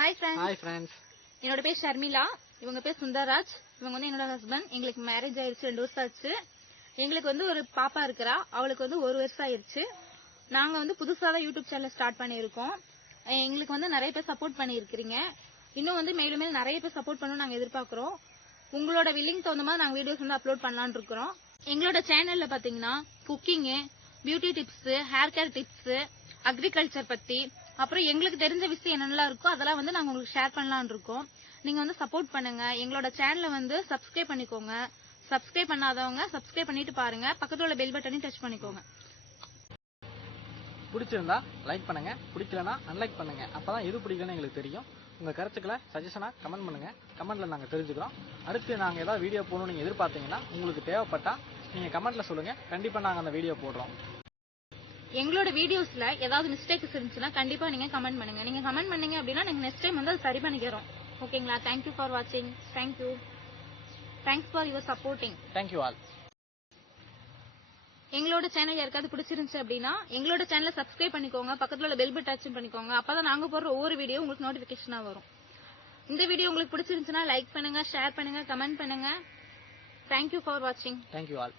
Hi friends. என்னோட பேர் ஷர்மிளா, இவங்க பேர் சுந்தர்ராஜ். இவங்க வந்து என்னோட ஹஸ்பண்ட். எங்களுக்கு மேரேஜ் ஆயிருச்சு 2 வருஷம் ஆச்சு. எங்களுக்கு வந்து ஒரு பாப்பா இருக்கறா, அவளுக்கு வந்து 1 வருஷம் ஆயிருச்சு. நாங்க வந்து புதுசா தான் யூடியூப் சேனல் ஸ்டார்ட் பண்ணியிருக்கோம். எங்களுக்கு வந்து நிறைய பேர் சப்போர்ட் பண்ணியிருக்கீங்க. இன்னும் வந்து மேலும் மேலும் நிறைய பேர் சப்போர்ட் பண்ணணும் நாங்க எதிர்பார்க்கிறோம். உங்களோட வில்லிங் தகுந்த மாதிரி நாங்க வீடியோஸ் வந்து அப்லோட் பண்ணலாம்னு இருக்கிறோம். எங்களோட சேனல்ல பாத்தீங்கன்னா cooking, beauty tips, hair care tips, agriculture பத்தி, அப்புறம் எங்களுக்கு தெரிஞ்ச விஷயம் என்னெல்லாம் இருக்கோ அதெல்லாம் வந்து நாங்க உங்களுக்கு ஷேர் பண்ணலாம்னு இருக்கோம். நீங்க வந்து சப்போர்ட் பண்ணுங்க. எங்களோட சேனலை வந்து சப்ஸ்கிரைப் பண்ணிக்கோங்க. சப்ஸ்கிரைப் பண்ணாதவங்க சப்ஸ்கிரைப் பண்ணிட்டு பாருங்க. பக்கத்துல உள்ள பெல் பட்டனையும் டச் பண்ணிக்கோங்க. பிடிச்சிருந்தா லைக் பண்ணுங்க, பிடிக்கலனா அன்லைக் பண்ணுங்க. அப்பதான் எது பிடிக்கலன்னு எங்களுக்கு தெரியும். உங்க கருத்துக்களை சஜஷனா கமெண்ட் பண்ணுங்க. கமெண்ட்ல நாங்க தெரிஞ்சுக்கிறோம். அடுத்து நாங்க ஏதாவது வீடியோ போடணும்னு நீங்க எதிர்பார்த்தீங்கன்னா உங்களுக்கு தேவைப்பட்டா நீங்க கமெண்ட்ல சொல்லுங்க. கண்டிப்பா நாங்க அந்த வீடியோ போடுறோம். எங்களோட வீடியோஸ்ல ஏதாவது மிஸ்டேக்ஸ் இருந்துச்சுன்னா கண்டிப்பா நீங்க கமெண்ட் பண்ணுங்க. நீங்க கமெண்ட் பண்ணீங்க அப்படின்னா நாங்க நெக்ஸ்ட் டைம் வந்து சரி பண்ணிக்கிறோம். ஓகேங்களா? தேங்க்யூ ஃபார் வாட்சிங். Thank you. Thanks for your supporting. Thank you all. எங்களோட சேனல் யாருக்காவது பிடிச்சிருந்துச்சு அப்படின்னா எங்களோட சேனலை சப்ஸ்கிரைப் பண்ணிக்கோங்க. பக்கத்துல உள்ள பெல் பட்டன் டச் பண்ணிக்கோங்க. அப்பதான் நாங்க போடுற ஒவ்வொரு வீடியோ உங்களுக்கு நோட்டிபிகேஷனா வரும். இந்த வீடியோ உங்களுக்கு பிடிச்சிருந்துச்சுன்னா லைக் பண்ணுங்க, ஷேர் பண்ணுங்க, கமெண்ட் பண்ணுங்க. தேங்க்யூ ஃபார் வாட்சிங். Thank you all.